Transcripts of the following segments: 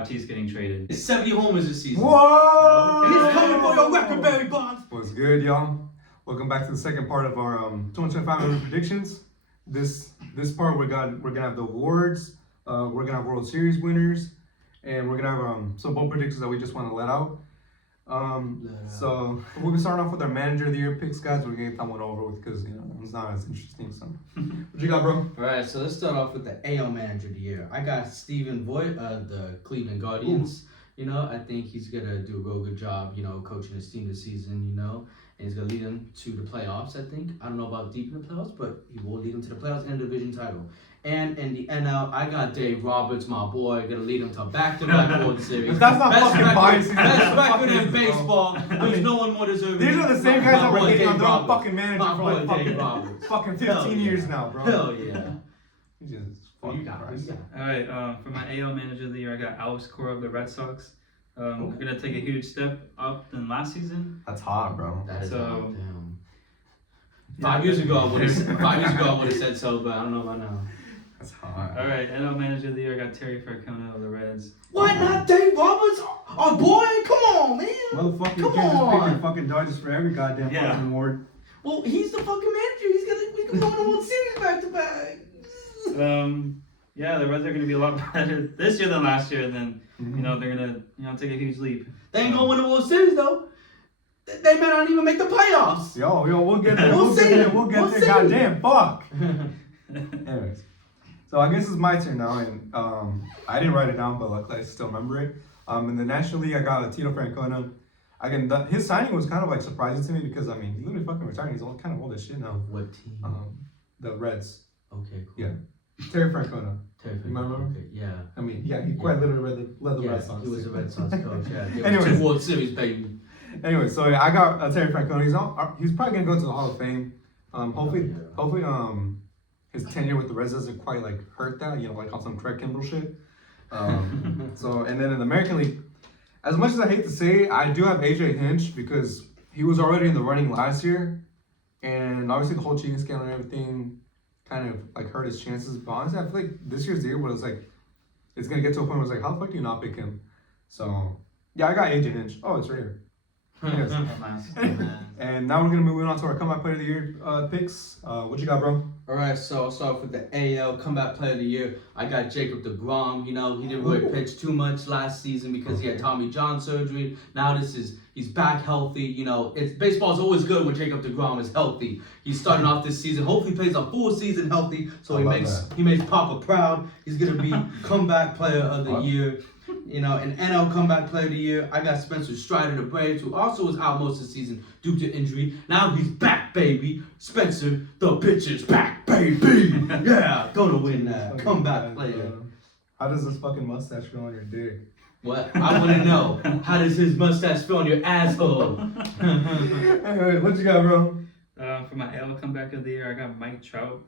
Tatis getting traded. It's 70 homers this season. Whoa! He's coming for your record, Barry Bonds. What's good, y'all? Welcome back to the second part of our 2025 MLB predictions. This part we're gonna have the awards. We're gonna have World Series winners, and we're gonna have some bold predictions that we just want to let out. So we'll be starting off with our manager of the year picks, guys. We're gonna get that one over with because it's not as interesting. So, what you got, bro? All right, so let's start off with the AL Manager of the Year. I got Stephen Voigt of the Cleveland Guardians. Ooh. I think he's gonna do a real good job. Coaching his team this season. And he's gonna lead them to the playoffs. I don't know about deep in the playoffs, but he will lead them to the playoffs and a division title. And in the NL, I got Dave Roberts, my boy, gonna lead them to back-to-back World Series. That's not best fucking biased. Best record in baseball. There's no one more deserving. These are the same guys that were hating on their own fucking manager for like fucking 15 years now, bro. Hell yeah. You got All right, for my AL Manager of the Year, I got Alex Cora of the Red Sox. We're gonna take a huge step up than last season. That's hot, bro. That is hot, damn. 5 years ago, I would have said so, but I don't know about now. That's hot. All right, NL Manager of the Year, I got Terry Francona of the Reds. Why not Dave Roberts? Our boy, come on, man. Motherfucker, you Come can't just pick on. your fucking Dodgers for every goddamn fucking award. Well, he's the fucking manager. We can go on the World Series back to back. Yeah, the Reds are gonna be a lot better this year than last year, and then they're gonna take a huge leap. They ain't gonna win the World Series though. They may not even make the playoffs. Yo, we'll get there. We'll get there. Goddamn, fuck. Anyways, so I guess it's my turn now, and I didn't write it down, but luckily I still remember it. In the National League, I got Tito Francona. His signing was kind of like surprising to me because he's literally fucking retiring. He's kind of old as shit now. What team? The Reds. Okay, cool. Yeah, Terry Francona. Terry Francona. Remember? Okay, yeah. He quite literally led the Red Sox. He was a Red Sox coach. Yeah. Anyways. 2 World Series, baby. Anyway, so yeah, I got Terry Francona. He's probably gonna go to the Hall of Fame. Hopefully, his tenure with the Reds doesn't quite like hurt that. Like on some Craig Kimbrell shit. So and then in the American League, as much as I hate to say it, I do have AJ Hinch because he was already in the running last year, and obviously the whole cheating scandal and everything kind of like hurt his chances. But honestly, I feel like this year's the year where it's gonna get to a point where it's like, how the fuck do you not pick him? So yeah, I got AJ Hinch. Oh, it's right here. Yes. And now we're gonna move on to our comeback player of the year picks. What you got, bro? All right, so I'll start with the AL comeback player of the year. I got Jacob deGrom. He didn't really pitch too much last season because he had Tommy John surgery. Now he's back healthy. Baseball's always good when Jacob deGrom is healthy. He's starting off this season. Hopefully, he plays a full season healthy, so he makes Papa proud. He's gonna be comeback player of the year. An NL comeback player of the year, I got Spencer Strider, the Braves, who also was out most of the season due to injury. Now he's back, baby. Spencer, the pitcher's back, baby. Yeah, gonna win that comeback player. How does this fucking mustache feel on your dick? What? I want to know. How does his mustache feel on your asshole? Anyway, what you got, bro? For my AL comeback of the year, I got Mike Trout.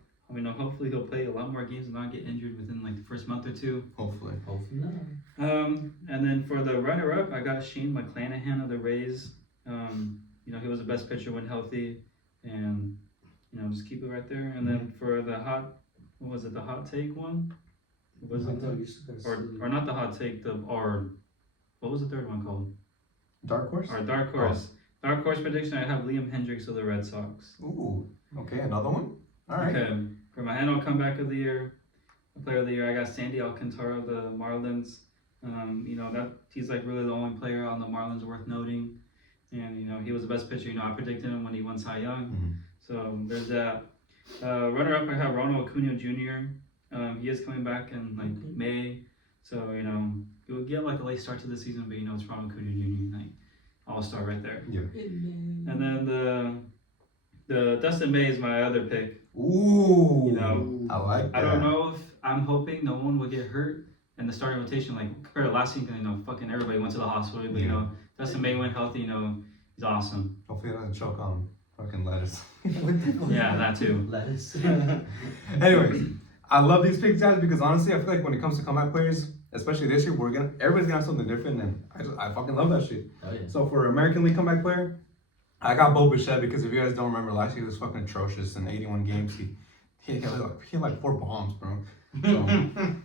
Hopefully he'll play a lot more games and not get injured within like the first month or two. Hopefully not. And then for the runner-up, I got Shane McClanahan of the Rays. He was the best pitcher when healthy, and just keep it right there. And then for the hot take one? Was it or not the hot take? What was the third one called? Dark horse. Or dark horse. Oh. Dark horse prediction. I have Liam Hendricks of the Red Sox. Ooh. Okay, another one. All right. Okay. For my NL comeback of the year, player of the year, I got Sandy Alcantara of the Marlins. That he's like really the only player on the Marlins worth noting, and he was the best pitcher. I predicted him when he won Cy Young. Mm-hmm. So there's that. Runner-up, I have Ronald Acuna Jr. He is coming back in like May, so he would get like a late start to the season, but it's Ronald Acuna Jr. like all-star right there. Yeah. And then the Dustin May is my other pick. Ooh. I like that. I don't know if I'm hoping no one will get hurt in the starting rotation like compared to last season. Fucking everybody went to the hospital. But Dustin May went healthy. He's awesome. Hopefully he doesn't choke on fucking lettuce. Yeah, that too. Lettuce. Anyways, I love these picks, guys, because honestly, I feel like when it comes to comeback players, especially this year, everybody's gonna have something different, and I fucking love that shit. Oh, yeah. So for American League comeback player, I got Bo Bichette because if you guys don't remember, last year he was fucking atrocious in 81 games. he had like 4 bombs, bro. So,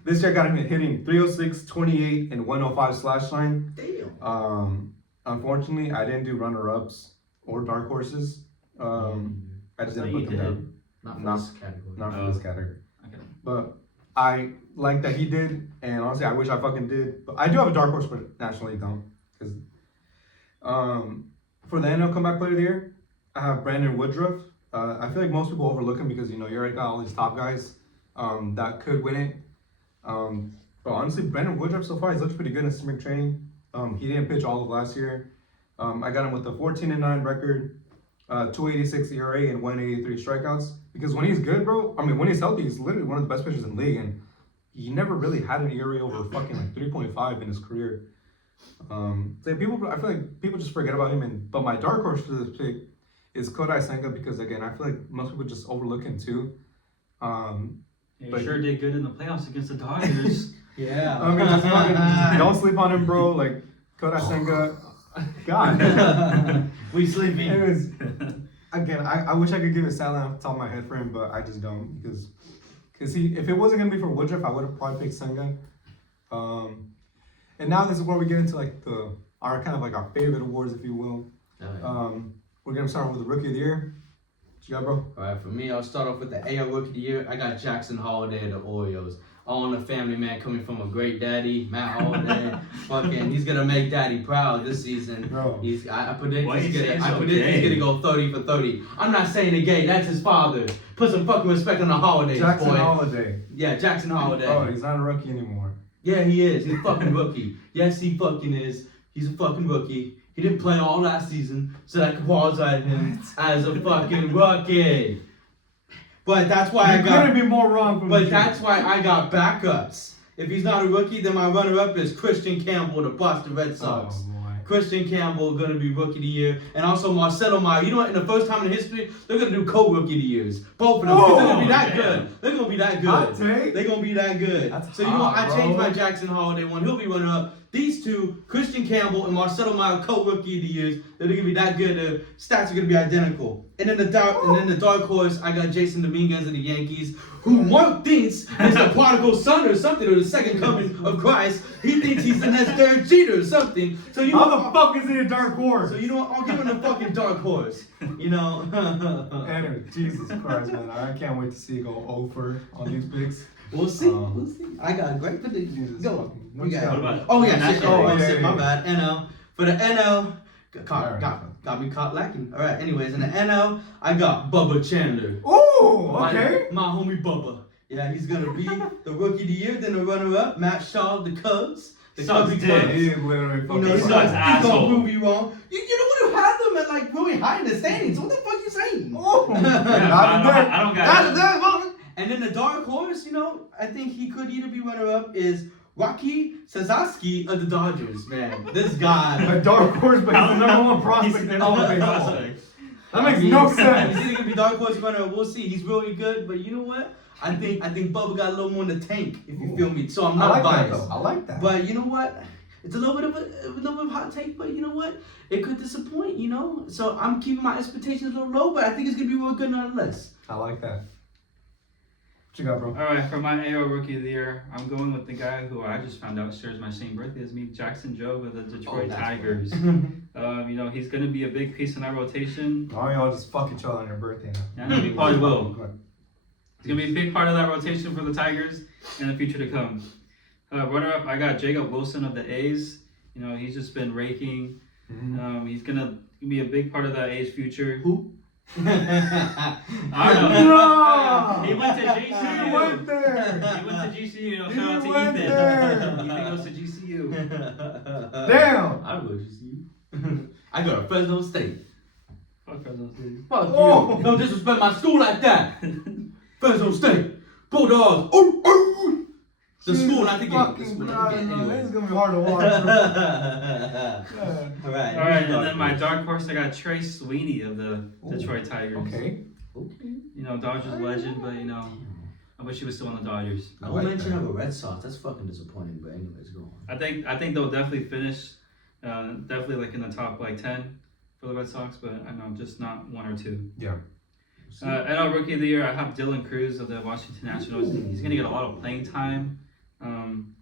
this year I got him hitting 306, 28, and 105 slash line. Damn. Unfortunately, I didn't do runner-ups or dark horses. I just didn't put them down. Not for this category. Not for this category. Okay. But I like that he did, and honestly, I wish I fucking did. But I do have a dark horse for National League though, because for the NL Comeback Player of the Year, I have Brandon Woodruff. I feel like most people overlook him because you already got all these top guys that could win it. But honestly, Brandon Woodruff so far he's looked pretty good in spring training. He didn't pitch all of last year. I got him with a 14-9 record, 2.86 ERA, and 183 strikeouts. Because when he's good, bro, I mean when he's healthy, he's literally one of the best pitchers in the league, and he never really had an ERA over fucking like 3.5 in his career. So people, I feel like people just forget about him. But my dark horse for this pick is Kodai Senga because again, I feel like most people just overlook him too. He But sure did good in the playoffs against the Dodgers. Yeah. I mean, just fucking, don't sleep on him, bro. Like Kodai Senga, God. We sleeping. Anyways, again, I wish I could give it salad off the top of my head for him, but I just don't because if it wasn't gonna be for Woodruff, I would have probably picked Senga. And now this is where we get into like our kind of like our favorite awards, if you will. We're gonna start with the Rookie of the Year. What you got, bro? All right, for me, I'll start off with the AL Rookie of the Year. I got Jackson Holiday of the Orioles. All in the family, man, coming from a great daddy, Matt Holiday. Fucking, he's gonna make daddy proud this season. Bro. I predict Why he's you saying gonna so he's gay? gonna go 30 for 30. I'm not saying it gay, that's his father. Put some fucking respect on the holidays, Jackson boy. Holiday. Yeah, Jackson Holiday. Oh, he's not a rookie anymore. Yeah, he is. He's a fucking rookie. Yes, he fucking is. He's a fucking rookie. He didn't play all last season, so that qualified him as a fucking rookie. But that's why I got. Couldn't be more wrong from But that's why I got backups. If he's not a rookie, then my runner-up is Christian Campbell, the Boston Red Sox. Oh, boy. Christian Campbell gonna be Rookie of the Year, and also Marcelo Meyer. You know what? In the first time in history, they're gonna do co-Rookie of the Years. Both of them. Because they're gonna be that good. They're gonna be that Hot good. take. They're gonna be that good. That's So you know what? hot, I changed bro. my Jackson Holiday one. He'll be running up. These two, Christian Campbell and Marcelo Meyer, co-Rookie of the Years. They're gonna be that good. The stats are gonna be identical. And then the dark horse, I got Jason Dominguez of the Yankees, who Mark thinks is the prodigal son or something, or the second coming of Christ. He thinks he's the next Derek Jeter or something. So you know, How the fuck is he a dark horse? so you know what? I'll give him the fucking dark horse. You know. Anyway, Jesus Christ, man. I can't wait to see you go over on these picks. We'll see. Um, We'll see. I got a great prediction. Jesus Go. fucking- We got. What about- Oh yeah, National shit. Oh League? shit. Yeah, My yeah, bad. NL. For the NL, Alright. got me caught lacking. All right. Anyways, in the NL, I got Bubba Chandler. Ooh, okay. My homie Bubba. Yeah, he's gonna be the Rookie of the Year. Then the runner-up, Matt Shaw, the Cubs. The Sucks Cubs. dick. He is literally You fucking know, he's sucks gonna, ass. he's gonna asshole. prove you wrong. You the one who had them at like really high in the standings. What the fuck you saying? Oh, Yeah, not I don't got it. And then the dark horse, you know, I think he could either be runner-up is Rocky Sasaki of the Dodgers. Man, this guy. a dark horse, but he's the number one prospect in all of baseball. That makes no sense. He's either gonna be dark horse runner-up. We'll see. He's really good, but you know what? I think Bubba got a little more in the tank, if you feel me. So I'm I not like that, biased. though. I like that. But you know what? It's a little bit of a hot take, but you know what? It could disappoint, you know? So I'm keeping my expectations a little low, but I think it's gonna be real good nonetheless. I like that. What you got, bro? All right, for my AL Rookie of the Year, I'm going with the guy who I just found out shares my same birthday as me, Jackson Jobe of the Detroit that's Tigers. He's going to be a big piece in our rotation. All y'all just fuck each other on your birthday now. I know he probably will. Go ahead. He's going to be a big part of that rotation for the Tigers in the future to come. Runner-up, I got Jacob Wilson of the A's. You know, he's just been raking. Mhm. He's going to be a big part of that A's future. Who? I don't know. No! He went to GCU. He went there. He went to GCU. He Shout out to went Ethan. there. Ethan goes to GCU. Damn. I go to GCU. I go to Fresno State. Fuck Fresno State. Fuck Oh. you. Don't disrespect my school like that. Fresno State. Bulldogs. Oh, oh. The school, not the game. The Fucking school, not the God, game. no, This Anyway. is gonna be hard to watch. bro. All right. All right, and then my dark horse, I got Trey Sweeney of the Detroit Tigers. Okay. Okay. You know, Dodgers legend, but you know, I wish he was still on the Dodgers. No mention of a Red Sox. That's fucking disappointing. But anyways, go on. I think they'll definitely finish, definitely like in the top like 10 for the Red Sox, but I know just not one or two. Yeah. NL Rookie of the Year, I have Dylan Cruz of the Washington Nationals. He's going to get a lot of playing time. Him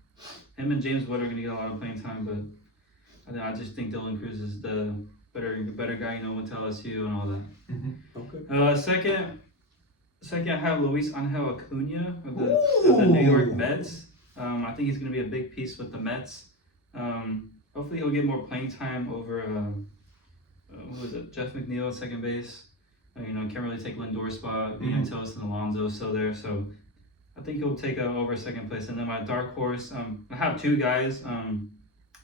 and James Wood are going to get a lot of playing time, but I just think Dylan Cruz is the better guy, went to LSU and all that. Okay. Second, I have Luis Angel Acuna of the New York Mets. I think he's going to be a big piece with the Mets. Hopefully he'll get more playing time over, Jeff McNeil at second base. Can't really take Lindor's spot. Vientos and Alonso still there, so I think he'll take over second place. And then my dark horse, I have two guys.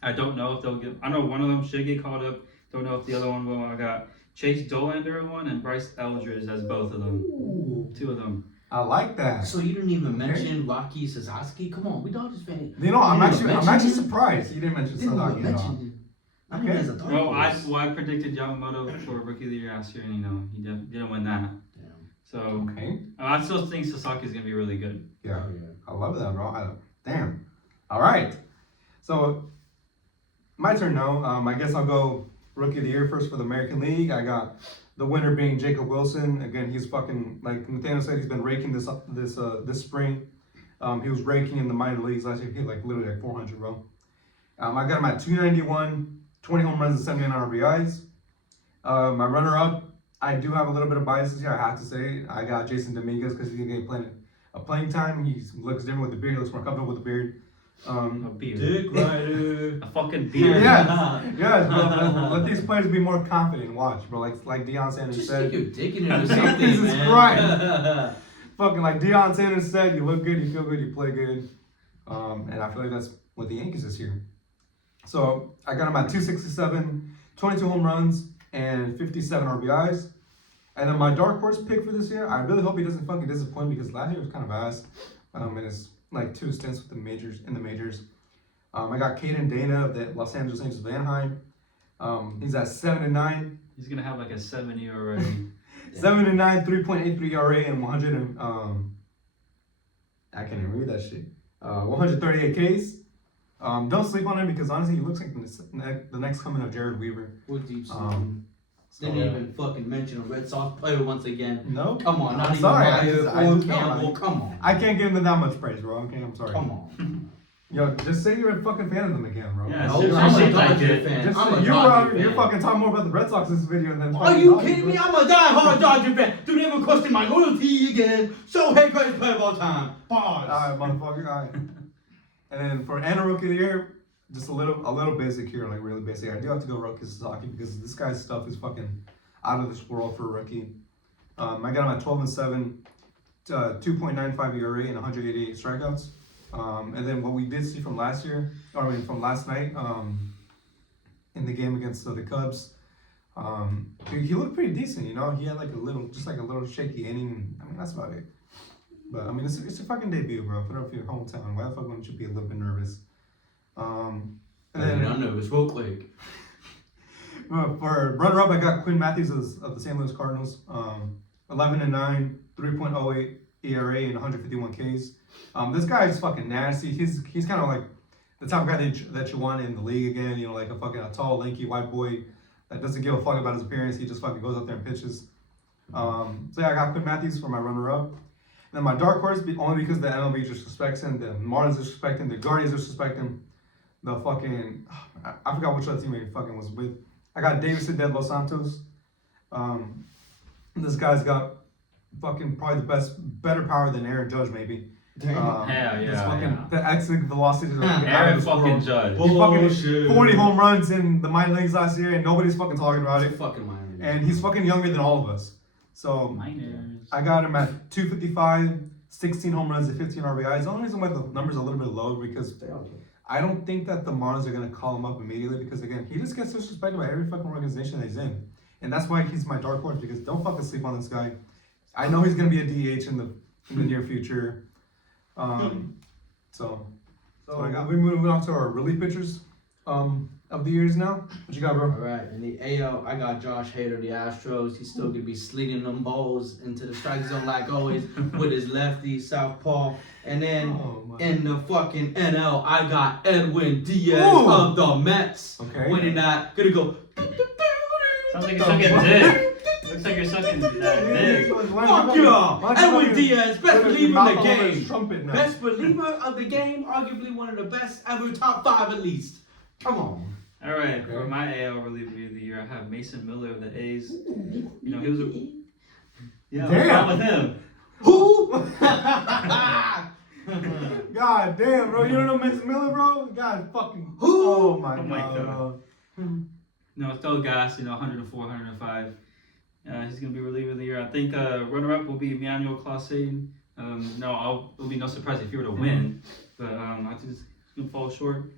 I don't know if they'll get. I know one of them should get called up. Don't know if the other one will. I got Chase Dollander one and Bryce Eldridge as both of them. Ooh. Two of them. I like that. So you didn't even mention Rocky Sasaki? Come on, we Dodgers fans. I'm actually surprised you didn't mention Sasaki at all. Okay. As a dark horse. I predicted Yamamoto for Rookie of the Year last year, and he didn't win that. Yeah. So I still think Sasaki's gonna be really good. Yeah, I love that, bro. Damn. All right. So my turn now. I guess I'll go Rookie of the Year first for the American League. I got the winner being Jacob Wilson. Again, he's fucking, like Nathaniel said, he's been raking this spring. He was raking in the minor leagues last year. He hit literally 400, bro. I got him at 291, 20 home runs and 79 RBIs. My runner-up, I do have a little bit of biases here, I have to say. I got Jason Dominguez because he's going to get playing time. He looks different with the beard. He looks more comfortable with the beard. A beard. Dick Rider. A fucking beard. Yes, bro. Let these players be more confident and watch, bro. Like Deion Sanders Just said. stick your dick in it or something, Jesus man. Christ. Fucking like Deion Sanders said, you look good, you feel good, you play good. And I feel like that's what the Yankees is here. So I got him at 267, 22 home runs, and 57 RBIs. And then my dark horse pick for this year, I really hope he doesn't fucking disappoint because last year was kind of ass. And it's like 2 stints with the majors. I got Caden Dana of the Los Angeles Angels of Anaheim. He's at 7-9. He's gonna have like a 7 ERA. 7-9, 3.83 ERA, and 100 and I can't even read that shit. 138 Ks. Don't sleep on him because honestly, he looks like the next coming of Jared Weaver. What deep So, didn't even fucking mention a Red Sox player once again. No. Come on, not I'm even sorry. Meyer or Campbell. Come on. I can't give them that much praise, bro. Okay, I'm sorry. Come on. Yo, just say you're a fucking fan of them again, bro. Yeah, No, seriously, I'm a seems like Dodger it. fan. Just I'm a say, Dodger you're fan. fucking talking more about the Red Sox in this video than Are fucking you Dodgers, kidding bro. me? I'm a diehard Dodger fan. Do never question my loyalty again. So hey, greatest player of all time. Pause. Alright, motherfucker. Alright. And then for NL Rookie of the Year, just a little basic here, like really basic. I do have to go Roki Sasaki because this guy's stuff is fucking out of this world for a rookie. I got him at 12-7, 2.95 ERA and 188 strikeouts. And then what we did see from last night, in the game against the Cubs, he looked pretty decent. He had like a little shaky inning. I mean, that's about it. But I mean, it's a fucking debut, bro. Put it up for your hometown. Why the fuck wouldn't you be a little bit nervous? And then I'm nervous, real quick. for runner-up, I got Quinn Matthews of the St. Louis Cardinals. 11-9, 3.08 ERA and 151 Ks. This guy is fucking nasty. He's kind of like the type of guy that you want in the league again. Like a tall, lanky white boy that doesn't give a fuck about his appearance. He just fucking goes up there and pitches. So yeah, I got Quinn Matthews for my runner-up. And then my dark horse, only because the MLB disrespects him, the Marlins disrespect him, the Guardians disrespect him, the fucking I forgot which other team he fucking was with. I got Davidson de Los Santos. This guy's got fucking probably better power than Aaron Judge maybe. The exit velocity. Aaron fucking Judge. He fucking 40 home runs in the minor leagues last year, and nobody's fucking talking about it. Fucking minor. And he's fucking younger than all of us. So Minors. I got him at 255, 16 home runs and 15 RBIs. The only reason why the number's a little bit low because I don't think that the Marlins are gonna call him up immediately because again, he just gets disrespected by every fucking organization that he's in. And that's why he's my dark horse because don't fucking sleep on this guy. I know he's gonna be a DH in the near future. So we moving on to our relief pitchers of the years now. What you got, bro? Alright, in the AL, I got Josh Hader of the Astros. He's still gonna be slinging them balls into the strike zone like always with his lefty southpaw. And then in the fucking NL, I got Edwin Diaz of the Mets. Okay. Winning that, gonna go. Sounds like he's gonna get dick. Looks like you're sucking that dick. Fuck y'all! Edwin Diaz, best believer in the game. Trumpet now. Best believer of the game, arguably one of the best ever, top 5 at least. Come on. All right, for my AL reliever of the year, I have Mason Miller of the A's. You know, he was a what's wrong with him? Who? God damn, bro. You don't know Mason Miller, bro? God fucking. Who? Oh my Oh my god. God. No, it's still gas, 104, 105. He's going to be reliever of the year. I think runner-up will be Emmanuel Clase. It'll be no surprise if he were to win, but I think it's going to fall short.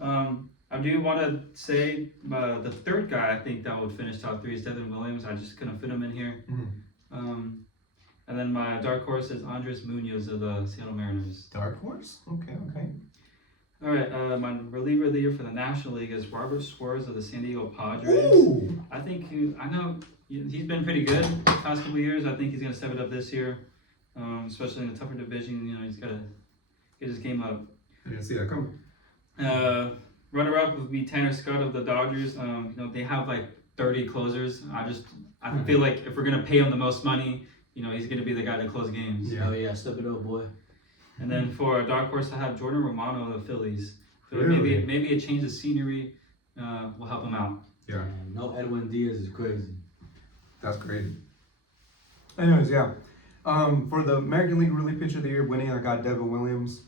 I do want to say the third guy I think that would finish top 3 is Devin Williams. I just couldn't fit him in here. And then my dark horse is Andres Munoz of the Seattle Mariners. Dark horse? Okay. All right, my reliever of the year for the National League is Robert Suarez of the San Diego Padres. Ooh. I think I know he's been pretty good the past couple of years. I think he's gonna step it up this year, especially in a tougher division. You know, he's gotta get his game up. I didn't see that coming. Runner-up would be Tanner Scott of the Dodgers. They have like 30 closers. I feel like if we're gonna pay him the most money, he's gonna be the guy to close games. Yeah. Oh yeah, step it up, boy. And then for a dark horse, I have Jordan Romano of the Phillies. I feel like Really? maybe a change of scenery will help him out. Yeah. Man, no Edwin Diaz is crazy. That's great. Anyways, yeah. For the American League Relief Pitcher of the Year winning, I got Devin Williams.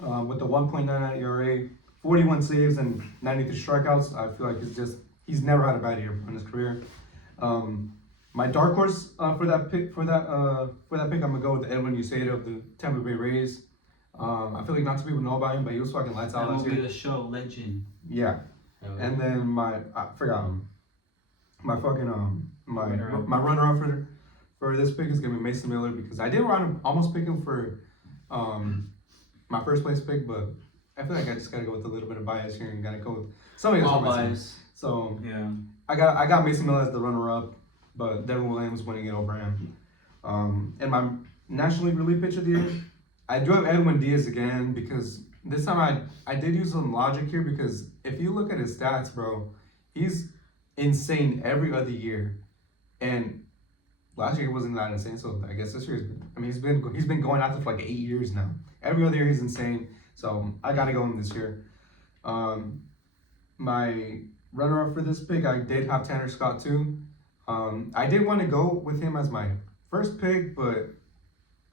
With the 1.99 ERA, 41 saves, and 93 strikeouts. I feel like he's never had a bad year in his career. My dark horse for that pick, I'm gonna go with Edwin Uceda of the Tampa Bay Rays. I feel like not too people know about him, but he was fucking lights out That last will be year. the show legend. Yeah. And then I forgot him. My runner-up for this pick is gonna be Mason Miller because I did almost pick him for my first place pick, but I feel like I just gotta go with a little bit of bias here and gotta go with somebody else. All bias. So Yeah. I got Mason Miller as the runner-up, but Devin Williams winning it over him. And my National League Relief Pitcher of the Year, I do have Edwin Diaz again because this time I did use some logic here because if you look at his stats, bro, he's insane every other year, and last year he wasn't that insane. So I guess this year he's been going after for like 8 years now. Every other year he's insane. So I gotta go him this year. My runner-up for this pick, I did have Tanner Scott too. I did want to go with him as my first pick, but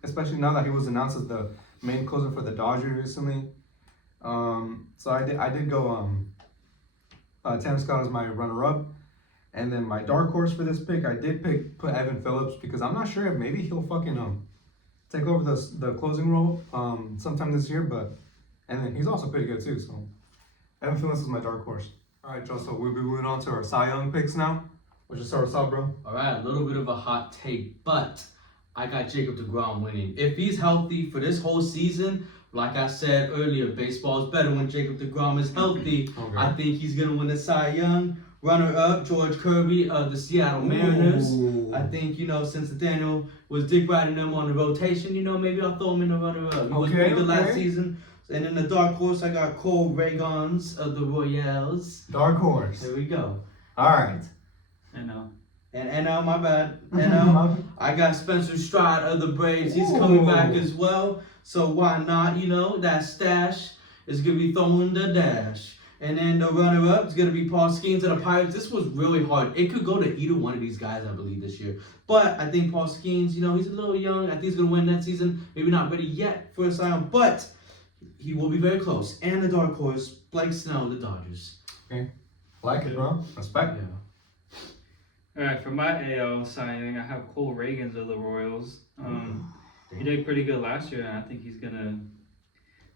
especially now that he was announced as the main closer for the Dodgers recently. So I did go Tanner Scott as my runner-up. And then my dark horse for this pick, I did put Evan Phillips because I'm not sure if maybe he'll fucking take over the closing role sometime this year, and then he's also pretty good too, so Evan Phillips is my dark horse. Alright, Joe, so we'll be moving on to our Cy Young picks now. We'll just start us out, bro. Alright, a little bit of a hot take, but I got Jacob deGrom winning. If he's healthy for this whole season, like I said earlier, baseball is better when Jacob deGrom is healthy. Okay. I think he's going to win the Cy Young. Runner-up, George Kirby of the Seattle Mariners. Ooh. I think, since Nathaniel was dick riding them on the rotation, maybe I'll throw him in the runner-up. He was pretty good last season. And in the dark horse, I got Cole Ragans of the Royals. Dark horse. There we go. Alright. I know. And my bad. I got Spencer Stride of the Braves. He's coming back as well. So why not? That stash is going to be throwing the dash. And then the runner-up is going to be Paul Skeens of the Pirates. This was really hard. It could go to either one of these guys, I believe, this year. But I think Paul Skeens, he's a little young. I think he's going to win that season. Maybe not ready yet for a Cy Young, but he will be very close. And the dark horse, Blake Snell, the Dodgers. Okay. Like it, bro. Respect. Yeah. All right, for my AL Cy Young, I have Cole Ragans of the Royals. He did pretty good last year, and I think he's gonna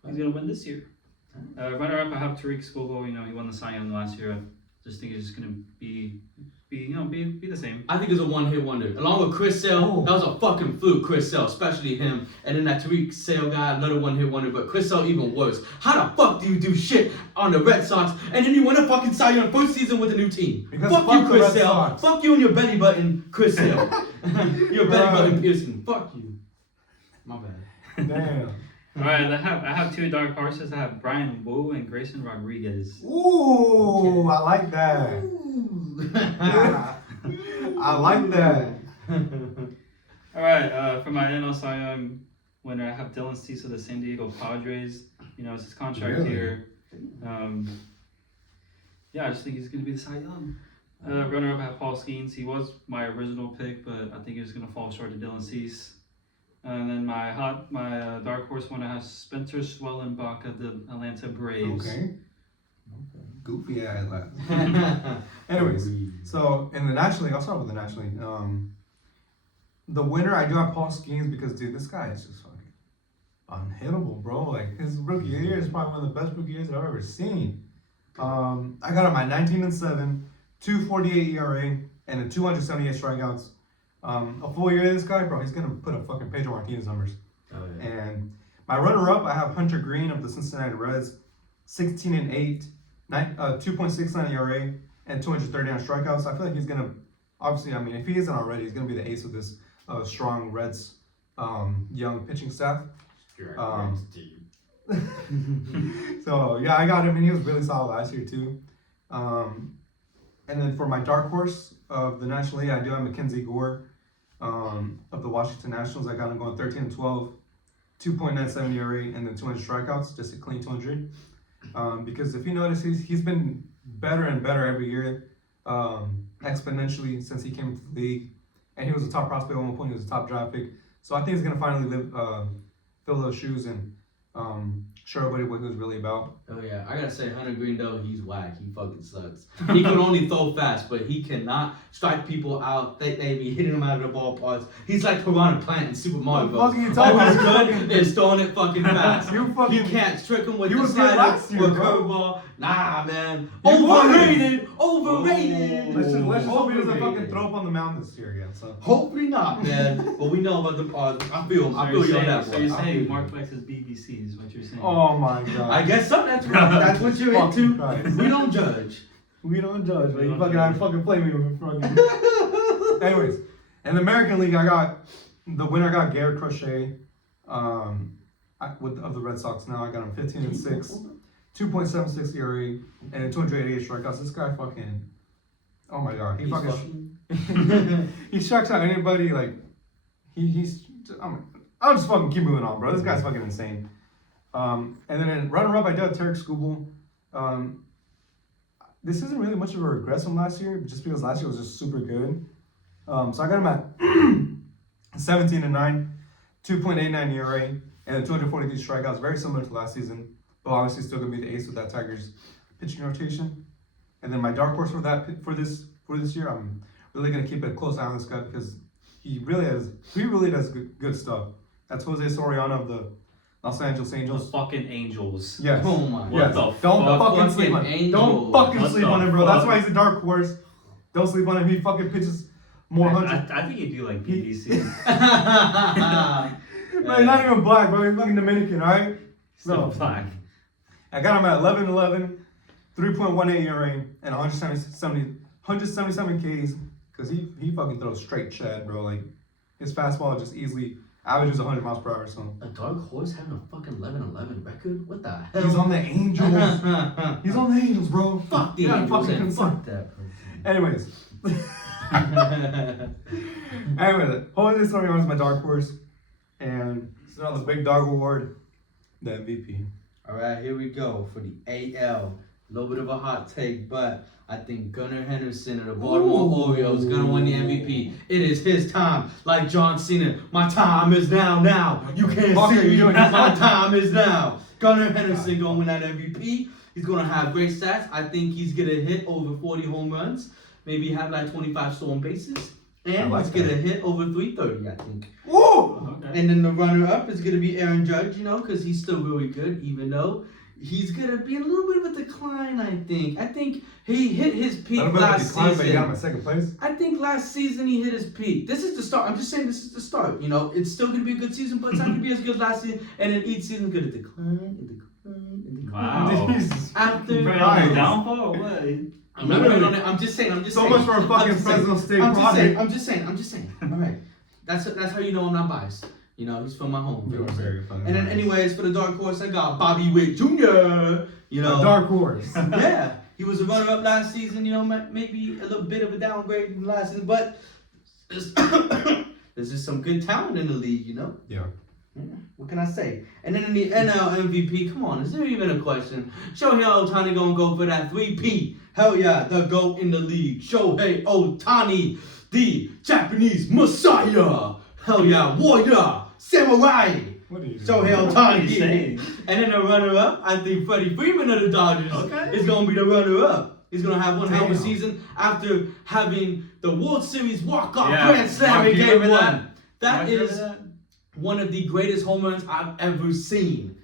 win this year. Runner-up, I have Tariq Skubal. He won the Cy Young last year. I just think he's just gonna be the same. I think it's a one-hit wonder. Along with Chris Sale, that was a fucking fluke, Chris Sale, especially him. And then that Tariq Sale guy, another one-hit wonder, but Chris Sale even worse. How the fuck do you do shit on the Red Sox and then you win a fucking Cy Young first season with a new team? Because fuck fuck you, the Chris Red Sale. Sox. Fuck you and your belly button, Chris Sale. Your belly button piercing. Fuck you. My bad. Damn. All right, I have two dark horses. I have Brian Wu and Grayson Rodriguez. Ooh, I like that. I like that. All right, for my NL Cy Young winner, I have Dylan Cease of the San Diego Padres. You know, it's his contract Really? year. Yeah, I just think he's going to be the Cy Young. Runner-up, I have Paul Skeens. He was my original pick, but I think he was going to fall short of Dylan Cease. And then my dark horse one, I have Spencer Schwellenbach of the Atlanta Braves. Okay. Goofy ass last. Anyways, so in the National League, I'll start with the National League. The winner, I do have Paul Skeens because, dude, this guy is just fucking unhittable, bro. Like, his rookie year is probably one of the best rookie years I've ever seen. I got him at 19-7, 2.48 ERA, and a 278 strikeouts. A full year of this guy, bro, he's gonna put a fucking Pedro Martinez numbers. Oh, yeah. And my runner-up, I have Hunter Green of the Cincinnati Reds, 16-8, 2.69 ERA, and 239 strikeouts. I feel like he's gonna, obviously, I mean, if he isn't already, he's gonna be the ace of this strong Reds young pitching staff. So yeah, I got him, and he was really solid last year too. And then for my dark horse of the National League, I do have Mackenzie Gore of the Washington Nationals. I got him going 13-12, 2.97 ERA, and then 200 strikeouts, just a clean 200. Because if you notice, he's been better and better every year, exponentially since he came into the league. And he was a top prospect at one point. He was a top draft pick. So I think he's gonna finally fill those shoes and show everybody what he was really about. Oh yeah, I gotta say Hunter Green though, he's whack. He fucking sucks. He can only throw fast, but he cannot strike people out. They be hitting him out of the ballparks. He's like Piranha Plant in Super Mario Bros. Fucking talking Always about good is throwing it fucking fast. You can't trick him with You the was good slider last year, or bro. curveball. Nah, man. You Overrated. Let's just hope he doesn't Overrated. fucking throw up on the mound this year again. So Hopefully not, man. But we know about the. I feel you on that So one. you're I feel saying you. Mark Flex is BBC is what you're saying? oh my god. I guess so. That's what you're Fucking into. Christ. We don't judge. We don't judge, but We you don't fucking judge. fucking play me with fucking. Anyways, in the American League, I got the winner. I got Garrett Crochet, of the Red Sox. Now I got him 15-6, 2.76 ERA, and 288 strikeouts. This guy fucking. Oh my god, he fucking. He strikes out anybody like. He's. I'll just fucking keep moving on, bro. This guy's fucking insane. And then in runner-up, I do have Tarek Skubal. This isn't really much of a regret from last year, just because last year was just super good. So I got him at 17-9, 2.89 ERA, and 243 strikeouts, very similar to last season, but obviously still gonna be the ace with that Tigers pitching rotation. And then my dark horse for this year, I'm really gonna keep a close eye on this guy because he really does good stuff. That's Jose Soriano of the Los Angeles The Angels. fucking Angels. Yes. Oh my Yes. What the Don't fuck? fucking sleep on him. Angels. Don't fucking What sleep the on him, bro. That's fuck? why he's a dark horse. Don't sleep on him. He fucking pitches more hundred. I think you do like BBC. No, he's not even black, bro. He's fucking Dominican, alright? Still No. black. I got him at 11-11, 3.18 ERA, and 177 Ks, because he fucking throws straight Chad, bro. Like, his fastball just easily averages 100 miles per hour, so. A dark horse having a fucking 11-11 record? What the hell? He's on the Angels. He's on the Angels, bro. Fuck the You gotta Angels fucking and consider- fuck that person. Anyways. Anyway, Jose Soriano is my dark horse, and it's now the big dog award, the MVP. All right, here we go for the AL. A little bit of a hot take, but I think Gunnar Henderson of the Baltimore Orioles is gonna win the MVP. It is his time, like John Cena. My time is now. You can't Fuck are see you me. doing? My time is now. Gunnar Henderson gonna win that MVP. He's gonna have great stats. I think he's gonna hit over 40 home runs, maybe have like 25 stolen bases, I and like he's gonna that. hit over 330, I think. Woo! Okay. And then the runner-up is gonna be Aaron Judge, because he's still really good, even though he's gonna be in a little bit of a decline. I think he hit his peak Little bit of a last decline, but you got him season. at second place. I think last season he hit his peak. This is the start. I'm just saying this is the start. It's still gonna be a good season, but it's not gonna be as good as last season. And then each season gonna decline. Wow. Jesus. After Right. Downfall or what? I'm not going on it. I'm just saying. So much for a fucking Fresno State project. I'm just saying. All right. That's how you know I'm not biased. He's from my home. You're very funny. And then, anyways, for the dark horse, I got Bobby Witt Jr. A dark horse. Yeah, He was a runner-up last season. You know, maybe a little bit of a downgrade from last season, but there's just some good talent in the league. You know. Yeah. What can I say? And then in the NL MVP, come on, is there even a question? Shohei Ohtani gonna go for that 3P. Hell yeah, the GOAT in the league. Shohei Ohtani, the Japanese Messiah. Hell yeah, warrior, samurai. What are you Shohei doing? Ohtani. And then the runner-up, I think Freddie Freeman of the Dodgers is gonna be the runner-up. He's gonna have one hell of a season after having the World Series walk-off grand slam in Game 1. That is one of the greatest home runs I've ever seen.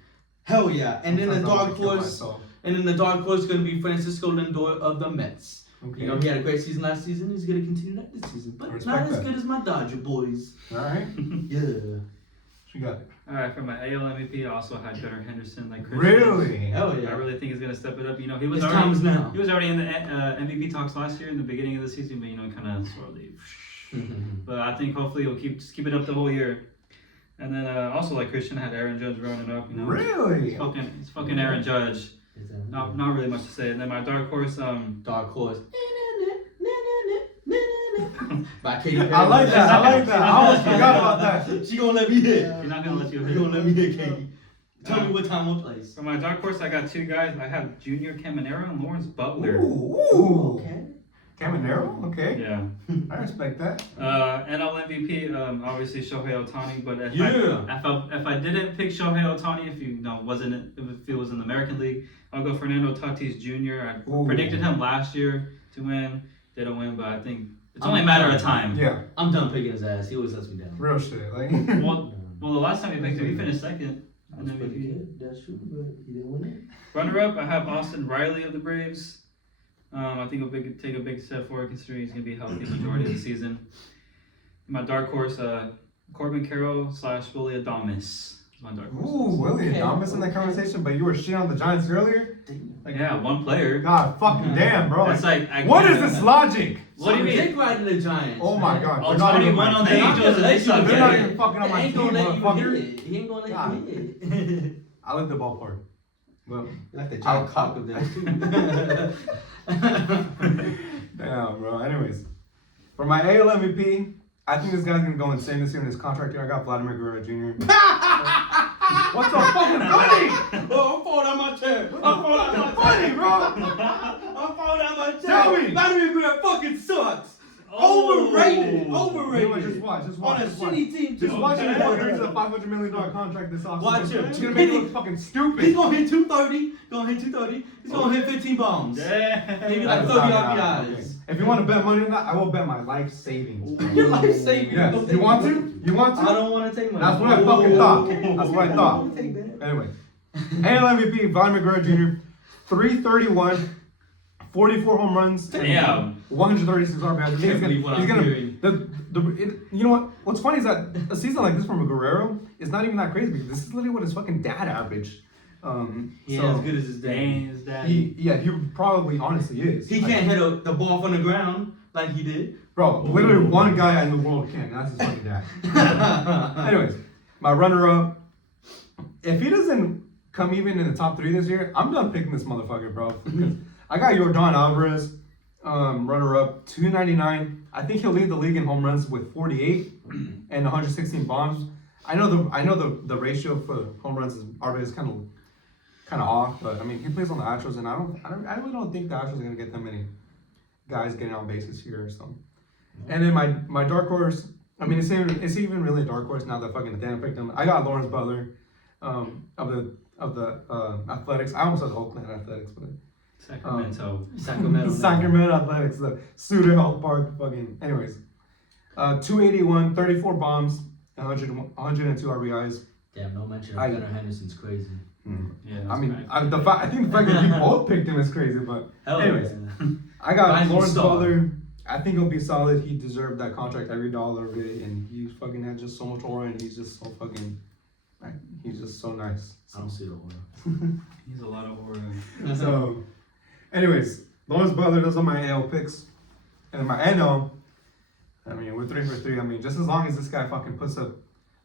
Hell yeah. And then the dark horse. And then the dark horse is going to be Francisco Lindor of the Mets. Okay. You know, he had a great season last season. He's going to continue that this season. But not as good as my Dodger boys. All right. Yeah. What you got? All right, for my AL MVP, I also had Gunnar Henderson. Like Chris. Really? Hell yeah. I really think he's gonna step it up. You know, he was His time is now. He was already in the MVP talks last year in the beginning of the season, but you know, kind of slowly. But I think hopefully he'll keep it up the whole year. And then also like Christian, I had Aaron Judge running up. You know, Really? It's fucking Aaron Judge. Not really much to say. And then my dark horse. Dark horse. By Katy Perry. I like that. I like that. I almost forgot about that. She gonna let me hit. You're not gonna let you She hit. gonna let me hit, Katie. Tell me what time, what place. For my dark horse, I got two guys. I have Junior Caminero and Lawrence Butler. Ooh. Okay. Caminero? Okay. Yeah. I respect that. NL MVP, obviously Shohei Ohtani. But if I didn't pick Shohei Ohtani, if it was in the American League, I'll go Fernando Tatis Jr. I predicted him last year to win. Didn't win, but I think it's only a matter of time. Yeah. I'm done picking his ass. He always lets me down. Real shit. Like. Well, the last time he picked him, he finished second. That's pretty good. That's true, but he didn't win it. Runner-up, I have Austin Riley of the Braves. I think he'll take a big step forward considering he's going to be healthy the majority of the season. My dark horse, Corbin Carroll / Willie Adames is my dark horse. Ooh, Willie Adames in that conversation, but you were shitting on the Giants earlier? Like, yeah, one player. God fucking damn, bro. That's like what is this logic? What do you mean? Dick riding the Giants. Oh my god. Oh, They're not even 21 on the my team. Angels and they suck. They're not even fucking on He my ain't team, gonna let you motherfucker. hit. He ain't gonna let you hit. I like the ballpark. Well, You like the giant cock of that too. damn, bro. Anyways, for my AL MVP, I think this guy's gonna go insane this year in his contract year. I got Vladimir Guerrero Jr. What's so fucking funny? Oh, I'm falling out my chair. I'm falling out my Funny, chair. bro. I'm falling out my chair. Tell me. Vladimir Guerrero fucking sucks. Oh. Overrated. Just watch. On a shitty team too. Just watch him fucking reach a $500 million contract this offseason. Watch him. He's gonna make you look fucking stupid. He's gonna hit 230. He's gonna hit 15 bombs. Maybe like That's 30 not RBIs. okay. If you want to bet money on that, I will bet my life savings. Your life savings. Yes. You want to? You want I to? don't want to take money. That's what I fucking thought. That's what I I thought. don't wanna take that. Anyway, AL MVP Vladimir Guerrero Jr. 331, 44 home runs, Damn. 136 RBIs. I think Can't believe what I'm hearing. You know what? What's funny is that a season like this from a Guerrero is not even that crazy because this is literally what his fucking dad averaged. He So ain't as good as his dad. Dang, his dad. he probably honestly is. He can't hit the ball from the ground like he did. Bro, literally one guy in the world can. And that's his fucking dad. Anyways, my runner-up. If he doesn't come even in the top 3 this year, I'm done picking this motherfucker, bro. I got Yordan Alvarez, runner-up, 299. I think he'll lead the league in home runs with 48 and 116 bombs. I know the ratio for home runs is RBI is kind of off, but I mean he plays on the Astros, and I really don't think the Astros are gonna get that many guys getting on bases here. So, and then my dark horse. I mean, it's even really a dark horse now that fucking Dan picked him. I got Lawrence Butler, of the Athletics. I almost said the Oakland Athletics, but Sacramento Athletics, the Suter Health Park, fucking. Anyways, 281, 34 bombs, 102 RBIs. Damn, no mention of Gunnar Henderson's crazy. Yeah, I mean, I think the fact that you both picked him is crazy, but anyways, I got Rising Lawrence star. Butler. I think he'll be solid. He deserved that contract, every dollar of it, and he fucking had just so much aura, and he's just so fucking, like, he's just so nice. I don't see the aura. he's a lot of horror. So, anyways, Lawrence Butler, those are my AL picks, and my NL. I mean, we're 3 for 3. I mean, just as long as this guy fucking puts up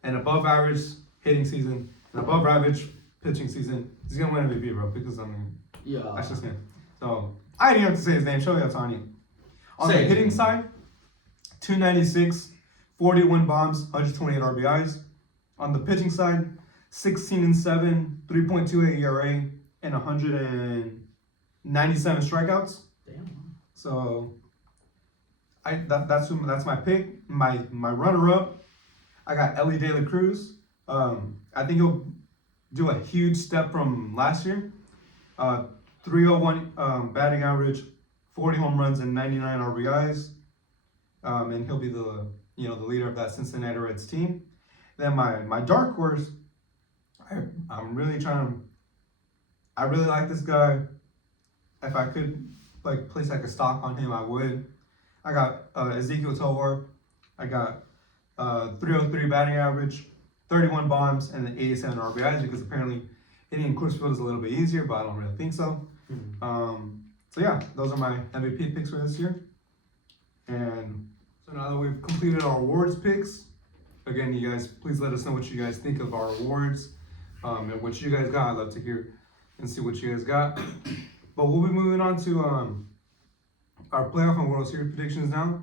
an above average hitting season, an above average pitching season, he's gonna win MVP, bro. Because I mean, Yeah. that's just him. So I didn't have to say his name. Shohei Ohtani. On Say the it. hitting side, 296, 41 bombs, 128 RBIs. On the pitching side, 16-7, 3.28 ERA, and 197 strikeouts. Damn. So, that's my pick. My runner up, I got Ellie De La Cruz. I think he'll do a huge step from last year. 301 batting average, 40 home runs and 99 RBIs. And he'll be the leader of that Cincinnati Reds team. Then my dark horse, I really like this guy. If I could place a stock on him, I would. I got Ezekiel Tovar. I got 303 batting average, 31 bombs, and 87 RBIs because apparently hitting in Coors Field is a little bit easier, but I don't really think so. So yeah, those are my MVP picks for this year. And so now that we've completed our awards picks, again, you guys, please let us know what you guys think of our awards and what you guys got. I'd love to hear and see what you guys got. But we'll be moving on to our playoff and World Series predictions now. What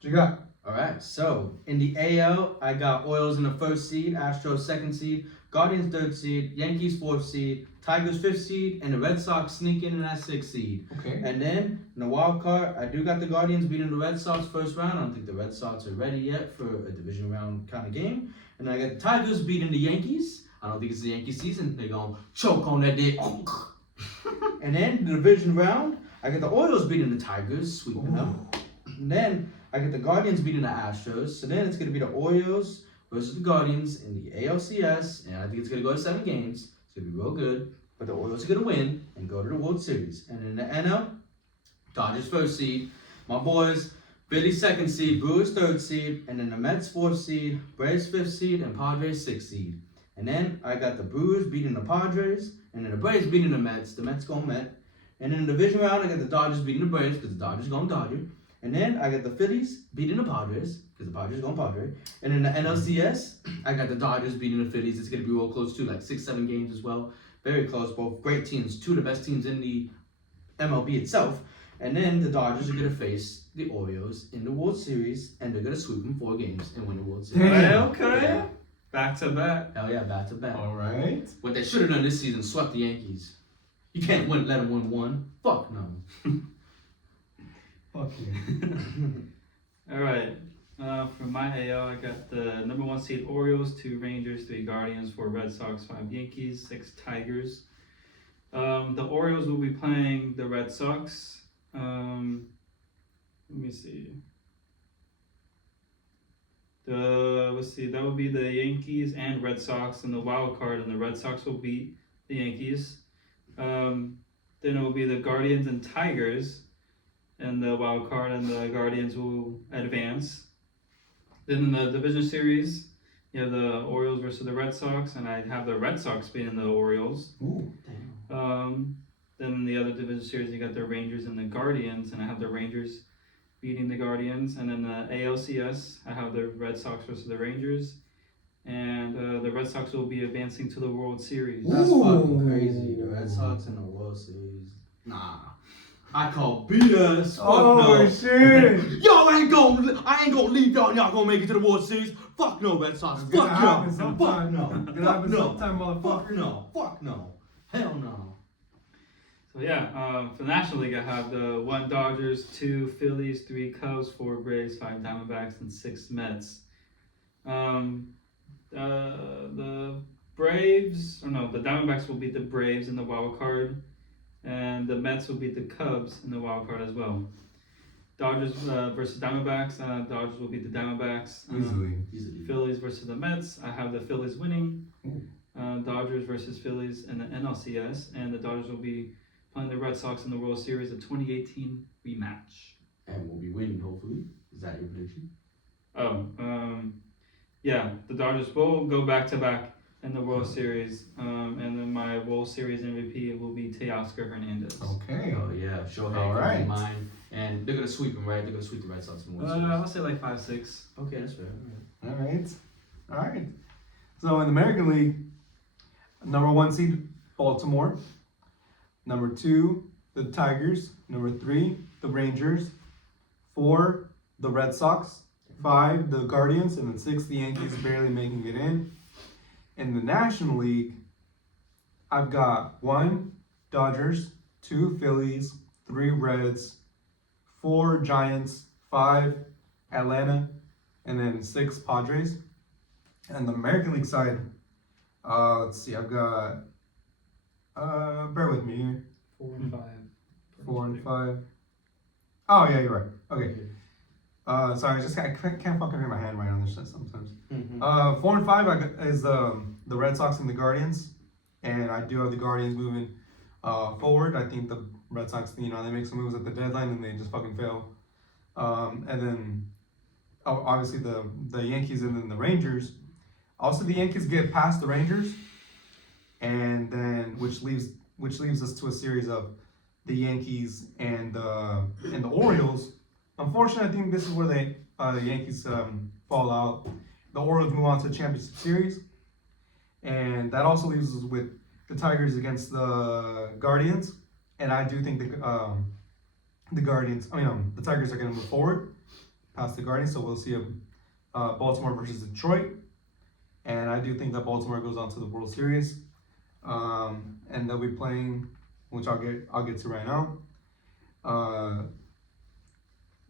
you got? All right, so in the AL, I got Orioles in the 1st seed, Astros 2nd seed, Guardians 3rd seed, Yankees 4th seed, Tigers 5th seed, and the Red Sox sneaking in that 6th seed. Okay. And then in the wild card, I do got the Guardians beating the Red Sox first round. I don't think the Red Sox are ready yet for a division round kind of game. And I got the Tigers beating the Yankees. I don't think it's the Yankee season. They're gonna choke on that dick. And then the division round, I got the Orioles beating the Tigers, sweeping them. And then I got the Guardians beating the Astros. So then it's going to be the Orioles versus the Guardians in the ALCS. And I think it's going to go to 7 games. It's going to be real good. But the Orioles are going to win and go to the World Series. And in the NL, Dodgers 1st seed. My boys, Phillies 2nd seed, Brewers 3rd seed. And then the Mets 4th seed, Braves 5th seed, and Padres 6th seed. And then I got the Brewers beating the Padres. And then the Braves beating the Mets. The Mets going Met. And in the division round, I got the Dodgers beating the Braves because the Dodgers going Dodger. And then I got the Phillies beating the Padres because the Padres going Padre. And in the NLCS, I got the Dodgers beating the Phillies. It's going to be real close too, like 6-7 games as well. Very close. Both great teams. 2 of the best teams in the MLB itself. And then the Dodgers are going to face the Orioles in the World Series, and they're going to sweep them 4 games and win the World Series. Okay. Yeah. Back to back. Hell yeah, back to back. All right. What they should have done this season, swept the Yankees. You can't let them win 1. Fuck no. Fuck you. All right. For my AL, I got the number 1 seed Orioles, 2 Rangers, 3 Guardians, 4 Red Sox, 5 Yankees, 6 Tigers. The Orioles will be playing the Red Sox. Let me see. That would be the Yankees and Red Sox in the wild card, and the Red Sox will beat the Yankees. Then it will be the Guardians and Tigers in the wild card, and the Guardians will advance. Then in the division series, you have the Orioles versus the Red Sox, and I have the Red Sox beating the Orioles. Ooh. Then in the other division series, you got the Rangers and the Guardians, and I have the Rangers beating the Guardians. And then the ALCS, I have the Red Sox versus the Rangers, and the Red Sox will be advancing to the World Series. That's fucking crazy. The Red Sox in the World Series. Nah. I call BS. Fuck no. Shit. Y'all I ain't gonna leave y'all and y'all gonna make it to the World Series. Fuck no, Red Sox. It's Fuck gonna happen y'all. sometime. Fuck no. It's gonna Fuck happen no. sometime, motherfucker. Fuck no. Fuck no. Hell no. So yeah, for the National League, I have the 1 Dodgers, 2 Phillies, 3 Cubs, 4 Braves, 5 Diamondbacks, and 6 Mets. The Diamondbacks will beat the Braves in the wild card, and the Mets will beat the Cubs in the wild card as well. Dodgers versus Diamondbacks, Dodgers will beat the Diamondbacks. Easily. Phillies versus the Mets, I have the Phillies winning. Dodgers versus Phillies in the NLCS, and the Dodgers will be playing the Red Sox in the World Series, a 2018 rematch. And we'll be winning, hopefully. Is that your prediction? Yeah, the Dodgers will go back to back in the World Series, and then my World Series MVP will be Teoscar Hernandez. Okay. Oh yeah, Shohei. All right. Mine. And they're gonna sweep them, right? They're gonna sweep the Red Sox in the World Series. I'll say like 5-6. Okay, that's fair. All right. All right. So in the American League, number 1 seed Baltimore, number 2 the Tigers. Number 3, the Rangers. 4, the Red Sox. 5, the Guardians. And then 6, the Yankees barely making it in. In the National League, I've got 1, Dodgers. 2, Phillies. 3, Reds. 4, Giants. 5, Atlanta. And then 6, Padres. And the American League side, let's see, I've got, bear with me here. 4 and 5. 4 and 5. Oh, yeah, you're right. Okay. Sorry, I can't fucking read my handwriting on this shit sometimes. 4 and 5 is the Red Sox and the Guardians. And I do have the Guardians moving forward. I think the Red Sox, they make some moves at the deadline and they just fucking fail. And then, obviously, the Yankees and then the Rangers. Also, the Yankees get past the Rangers, and then which leaves us to a series of the Yankees and the Orioles. Unfortunately, I think this is where the Yankees fall out. The Orioles move on to the championship series, and that also leaves us with the Tigers against the Guardians. And I do think the Tigers are going to move forward past the Guardians. So we'll see a Baltimore versus Detroit. And I do think that Baltimore goes on to the World Series, and they'll be playing, which I'll get to right now.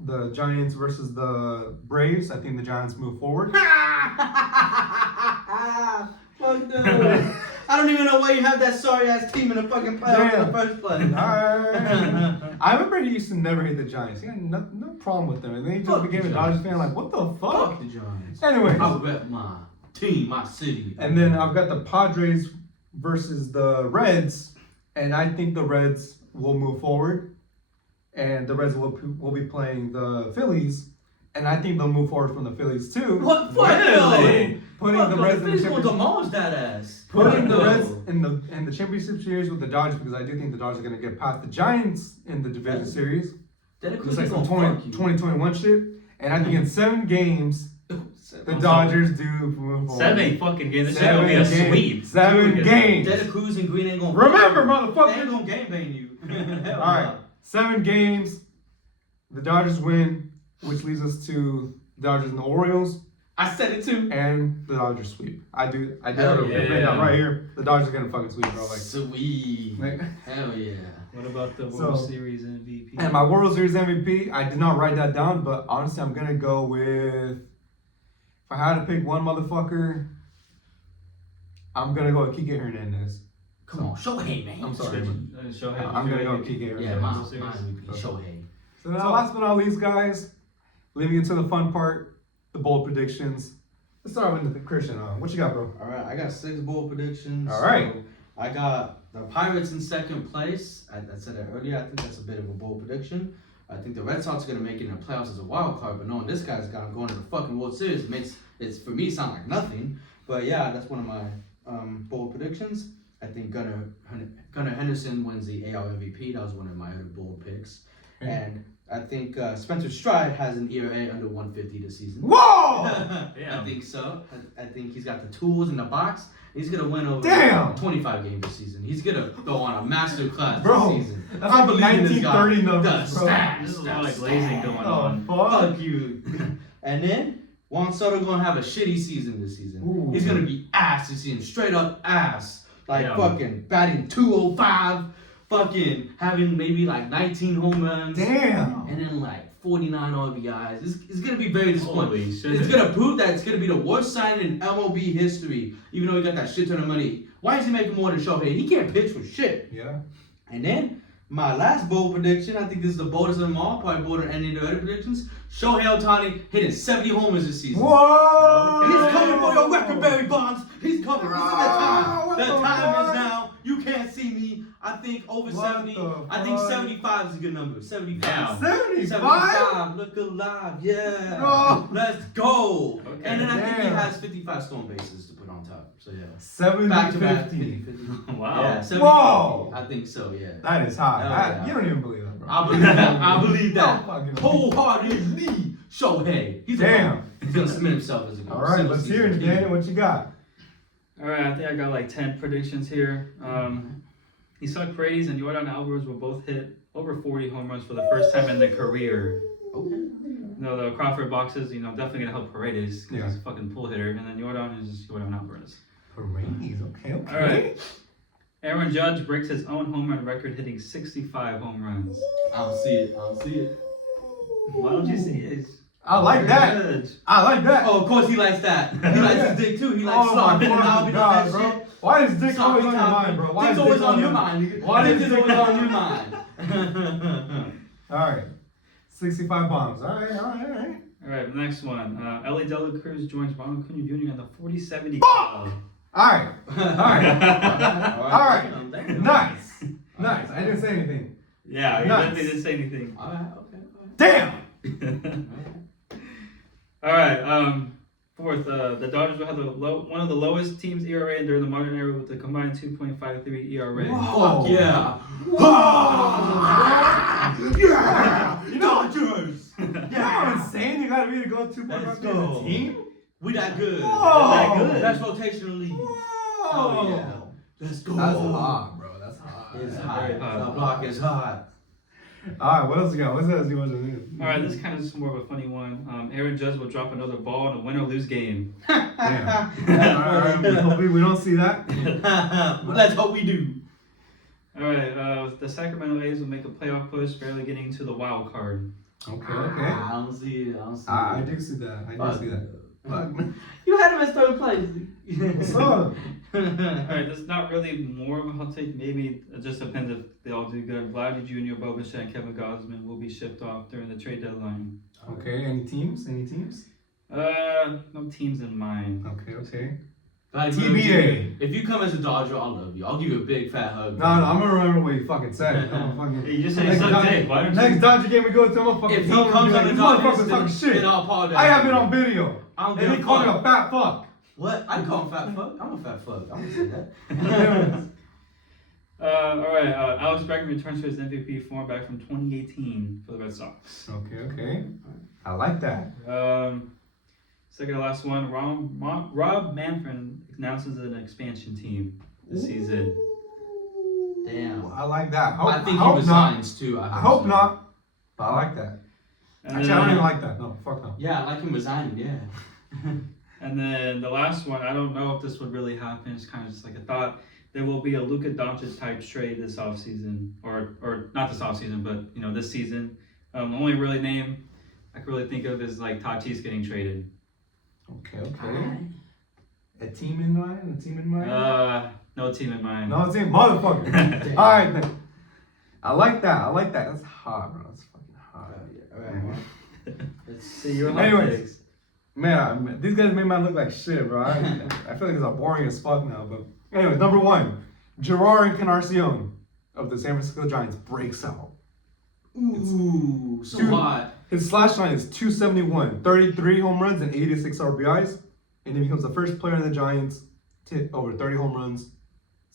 The Giants versus the Braves. I think the Giants move forward. Fuck no. I don't even know why you have that sorry ass team in the fucking playoffs in the first place. I remember he used to never hate the Giants. He had no problem with them, and then he just became a Dodgers fan. Like, what the fuck? Fuck the Giants. Anyway, I rep my team, my city. And then I've got the Padres versus the Reds, and I think the Reds will move forward, and the Reds will be playing the Phillies, and I think they'll move forward from the Phillies too. What? Fuck no. Putting Fuck the no. Reds The in the Phillies will championship. demolish that ass. Putting the Fuck Reds no. in the championship series with the Dodgers, because I do think the Dodgers are gonna get past the Giants in the division series. Just like some 2021 shit, and I think in 7 games. The Dodgers do move forward. 7 fucking games. This is gonna be a sweep. 7 games. Dela Cruz and Green ain't gonna. Remember, They motherfucker. ain't gonna game bang you. All right, 7 games. The Dodgers win, which leads us to the Dodgers and the Orioles, I said it too. and the Dodgers sweep. I do have Hell it written down right here. The Dodgers are gonna fucking sweep, bro. Like, Sweet. Hell yeah. What about the So- World Series MVP? and my World Series MVP, I did not write that down, but honestly, I'm gonna go with. If I had to pick one motherfucker, I'm gonna go with Kike Hernandez. Come on, Shohei, man. I'm sorry, but Shohei, I'm gonna go MVP. Kike Hernandez. Yeah, my World Series. MVP, Shohei. So now, last but not least, guys, leading into the fun part, the bold predictions. Let's start with the Christian. What you got, bro? All right, I got 6 bold predictions. All right. So I got the Pirates in second place. I said that earlier. I think that's a bit of a bold prediction. I think the Red Sox are gonna make it in the playoffs as a wild card, but knowing this guy's got him going to the fucking World Series makes it's for me sound like nothing. But yeah, that's one of my bold predictions. I think Gunnar Henderson wins the AL MVP. That was one of my other bold picks. Okay. And I think Spencer Stride has an ERA under 150 this season. Whoa! I think so. I think he's got the tools in the box. He's gonna win over Damn! 25 games this season. He's gonna go on a master class Bro, this season. that's I like believe in this guy. 1930 numbers, The bro. stats, There's a lot the of glazing stats. going Oh, on. fuck. Fuck you. And then Juan Soto gonna have a shitty season this season. Ooh. He's gonna be ass this season, straight up ass. Like Yeah. fucking batting 205, fucking having maybe like 19 home runs. Damn! And then like 49 RBIs. It's gonna be very disappointing. Holy shit. It's gonna prove that it's gonna be the worst signing in MLB history, even though he got that shit ton of money. Why is he making more than Shohei? He can't pitch for shit. Yeah. And then my last bold prediction, I think this is the boldest of them all, probably bolder than any of the other predictions. Shohei Ohtani hitting 70 homers this season. Whoa! He's coming for your record, Barry Bonds. He's coming. This is the time. What The the time fuck? is now. You can't see me. I think over What 70. the I think fuck? 75 is a good number. 75. Damn. 75? 75. Look alive. Yeah. Oh. Let's go. Okay. And then I think he Damn. has 55 stolen bases to put on top. So yeah. 70 Back to back. 50. 50. Wow. Yeah. 70. Whoa. I think so. Yeah. That is high. Oh, That- yeah. You don't even believe that, bro. I believe that. I believe No that. fucking- Wholeheartedly. Shohei. He's Damn. He's gonna submit himself as a All right, let's hear it, Daniel. What you got? All right, I think I got like 10 predictions here. Isak Paredes and Jordan Alvarez will both hit over 40 home runs for the first time in their career. Okay. No, the Crawford boxes, definitely gonna help Paredes because Yeah. he's a fucking pull hitter, and then Jordan is just Jordan Alvarez. Paredes, okay. All right. Aaron Judge breaks his own home run record, hitting 65 home runs. I don't see it. Why don't you see it? I like that. Judge. I like that. Oh, of course he likes that. He likes his dick too. He likes Oh my slopping and fucking lobbing God, and bro. that shit. Why is dick Sloppy always on your topping. mind, bro? Why Dick's is always dick on your mind. Why Dick is is dick always on on your your mind. All right. 65 bombs. All right. All right, next one. Ellie De La Cruz joins Ronald Acuna Jr. in the 40-70 club. All right. Damn. Nice. Nice. I didn't say anything. Yeah, you Nice. definitely didn't say anything. All right. Okay. Damn. All right. Fourth, the Dodgers will have one of the lowest teams ERA during the modern era with a combined 2.53 ERA. Whoa. Fuck yeah. Yeah. You know, Dodgers. you know how insane you gotta be to go 2.5 Let's as a go. team? We that good. Whoa. That good. That's rotational league. Whoa. Oh yeah. Let's go. That's hot, bro. That's hot. It's Very hot. hot. The block is hot. All right, what else you got? What else you want to do? All right, this is kind of just more of a funny one. Aaron Judge will drop another ball in a win or lose game. Damn. All right, hopefully we don't see that. Let's hope we do. All right, the Sacramento A's will make a playoff push, barely getting to the wild card. Okay. I don't see it. I do see that. I do see that. Fuck. You had him in third place. What's up? All right, this is not really more of a hot take. Maybe it just depends if they all do good. Vladdy Jr., Bo Bichette, and Kevin Gausman will be shipped off during the trade deadline. Okay, any teams? No teams in mind. Okay. Like, TBA. If you come as a Dodger, I'll love you. I'll give you a big fat hug. No, I'm gonna remember what you fucking said. I'm gonna fucking. You just said Next suck Dodger- dick. Why don't you? Next Dodger game we go to, I'm gonna fucking If he tell him, comes be on like, the "This motherfucker Dodgers, talking shit." then I'll apologize. I have it on video. I don't And give he a called me fuck. a fat fuck. What? I call him fat fuck. I'm a fat fuck. I'm gonna say that. All right, Alex Bregman returns to his MVP form back from 2018 for the Red Sox. Okay. I like that. Second to last one, Rob Manfred announces an expansion team this season. Damn. I like that. I think he hope resigns too. I hope not. But I like that. And Actually, I don't even like that. No, fuck no. Yeah, I like him resigning. Yeah. And then the last one, I don't know if this would really happen. It's kind of just like a thought. There will be a Luka Doncic type trade this offseason, or not this offseason, but this season. The only really name I can really think of is like Tatis getting traded. Okay. A team in mind? No team in mind. No team, motherfucker. All right then. I like that. That's hot, bro. That's fucking hot. Let's See, you're hot Anyways. takes. Man, these guys made me look like shit, bro. I feel like it's boring as fuck now. But anyways, number one, Gerard Encarnacion of the San Francisco Giants breaks out. Ooh, so Dude. hot. His slash line is 271, 33 home runs and 86 RBIs, and he becomes the first player in the Giants to hit over 30 home runs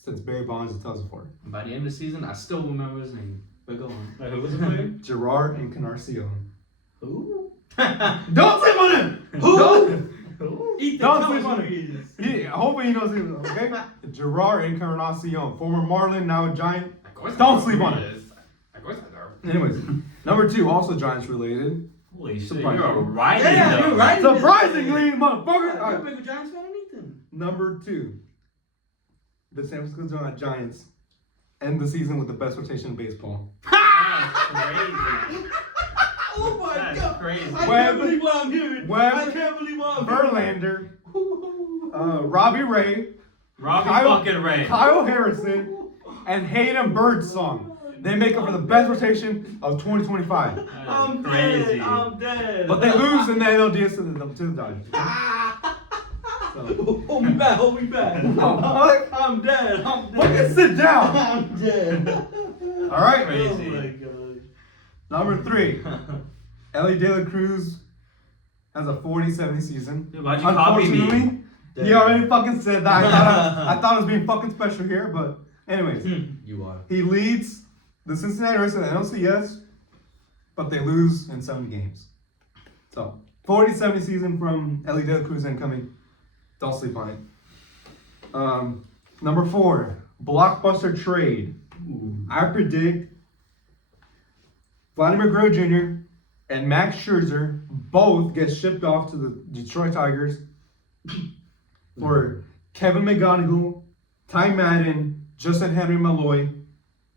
since Barry Bonds in 2004. And by the end of the season, I still remember his name. But go on. Wait, who was the player? Gerard Encarnacion. Who? Don't sleep on him! Who? Who? Eat the Don't sleep on countries. Yeah, hopefully he knows him, okay? Gerard Encarnacion, former Marlin, now a Giant. Of course I Don't know sleep who on he it. is. Of course I know. Anyways, number two, also Giants related. Holy shit, Surprising. you're riding Yeah, though. you're right. Surprisingly, motherfucker! You're All a right. bigger Giants fan than Ethan. Number two, the San Francisco Giants end the season with the best rotation in baseball. That's crazy. Oh my That's god. crazy. I Webb, can't believe what I'm hearing. Webb, I can't believe what I'm hearing. Verlander, Robbie Ray, Robbie Kyle- fucking Ray. Kyle Harrison, and Hayden Birdsong. They make up for the best rotation of 2025. That is I'm crazy. dead. I'm dead. But they lose in the NLDS to the Dodgers. So. Hold me back. Hold me back. What? I'm dead. I'm dead. Fucking sit down. I'm dead. All right. Crazy. Oh my god. Oh Number three, Ellie De La Cruz has a 40-70 season. Dude, why'd you copy me? Unfortunately, he already fucking said that. I thought I was being fucking special here, but anyways, You are. he leads the Cincinnati Reds in the NLCS, but they lose in 7 games. So 40-70 season from Ellie De La Cruz incoming. Don't sleep on it. Number four, blockbuster trade I predict Vladimir Guerrero Jr. and Max Scherzer both get shipped off to the Detroit Tigers for Kevin McGonigal, Ty Madden, Justin Henry Malloy,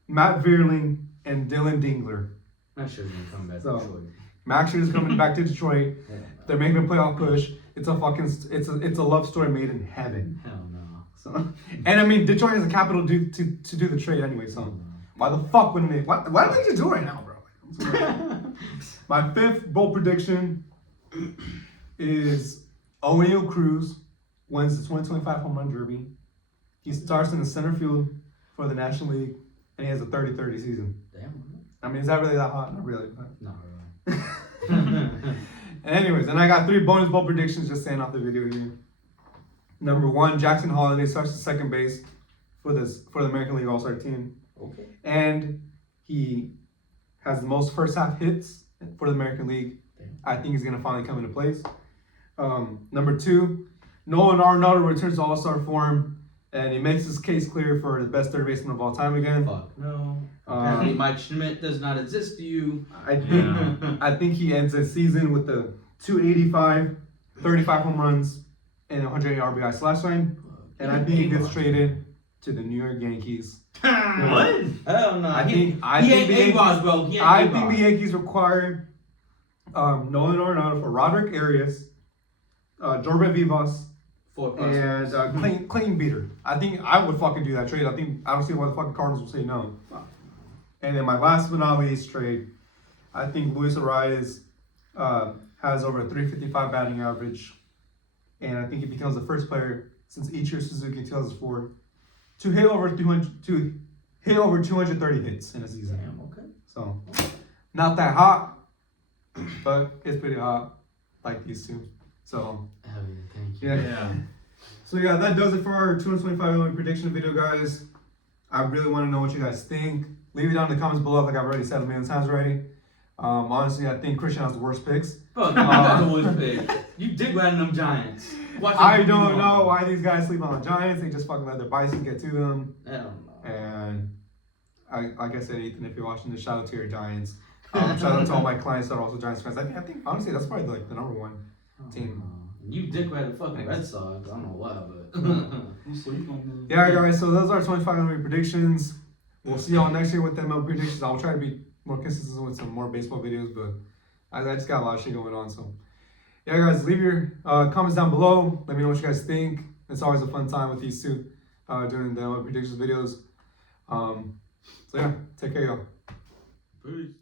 Matt Vierling, and Dylan Dingler. Not sure he's gonna come back. So- to Detroit. Max Scherzer's coming back to Detroit. Yeah. They're making a playoff push. It's a love story made in heaven. Hell no. So, and I mean, Detroit has the capital to do the trade anyway. So, why the fuck wouldn't they? Why don't they just do it right now, bro? My fifth bold prediction is Oneil Cruz wins the 2025 Home Run Derby. He starts in the center field for the National League, and he has a 30-30 season. Damn. I mean, is that really that hot? Not really. But... Not really. Anyways, and I got 3 bonus ball predictions just saying off the video here. Number 1, Jackson Holiday starts at second base for the American League All-Star team. Okay. And he has the most first half hits for the American League. Damn. I think he's gonna finally come into place. Number 2, Nolan Arenado returns to All-Star form and he makes his case clear for the best third baseman of all time again. Fuck no. Apparently Mike Schmidt does not exist to you. I think he ends the season with the 285, 35 home runs, and 108 RBI slash line. And I think he gets traded to the New York Yankees. What? Hell no. I He think ain't the Yankees, A-Rods, bro. He ain't I A-Rods. think the Yankees require Nolan Arenado for Roderick Arias, Jorge Vivas, Four and Clayton Beater. I think I would fucking do that trade. I don't see why the fucking Cardinals will say no. And then my last but not least trade, I think Luis Arias has over a 355 batting average, and I think he becomes the first player since Ichiro Suzuki in 2004 to hit over 230 hits in a season. Damn, okay. So not that hot, but it's pretty hot, like these two. So Hell yeah, thank you. yeah. Yeah. So yeah, that does it for our 225 MLB prediction video, guys. I really want to know what you guys think. Leave it down in the comments below, like I've already said a million times already. Honestly, I think Christian has the worst picks. Bro, you got the worst pick. You dick riding them Giants. Watch I them don't do know wrong. why these guys sleep on the Giants. They just fucking let their Bison get to them. Hell no. And like I said, Ethan, if you're watching this, shout out to your Giants. Shout out to all my clients that are also Giants fans. I think honestly, that's probably like the number one team. You dick ride the fucking Red Sox. I don't know why, but. You sleep on them. Yeah, guys. So those are our 25 MLB predictions. We'll see y'all next year with the MLB predictions. I'll try to be more consistent with some more baseball videos, but I just got a lot of shit going on. So yeah, guys, leave your comments down below. Let me know what you guys think. It's always a fun time with these two doing the MLB predictions videos. So yeah, take care, y'all. Peace.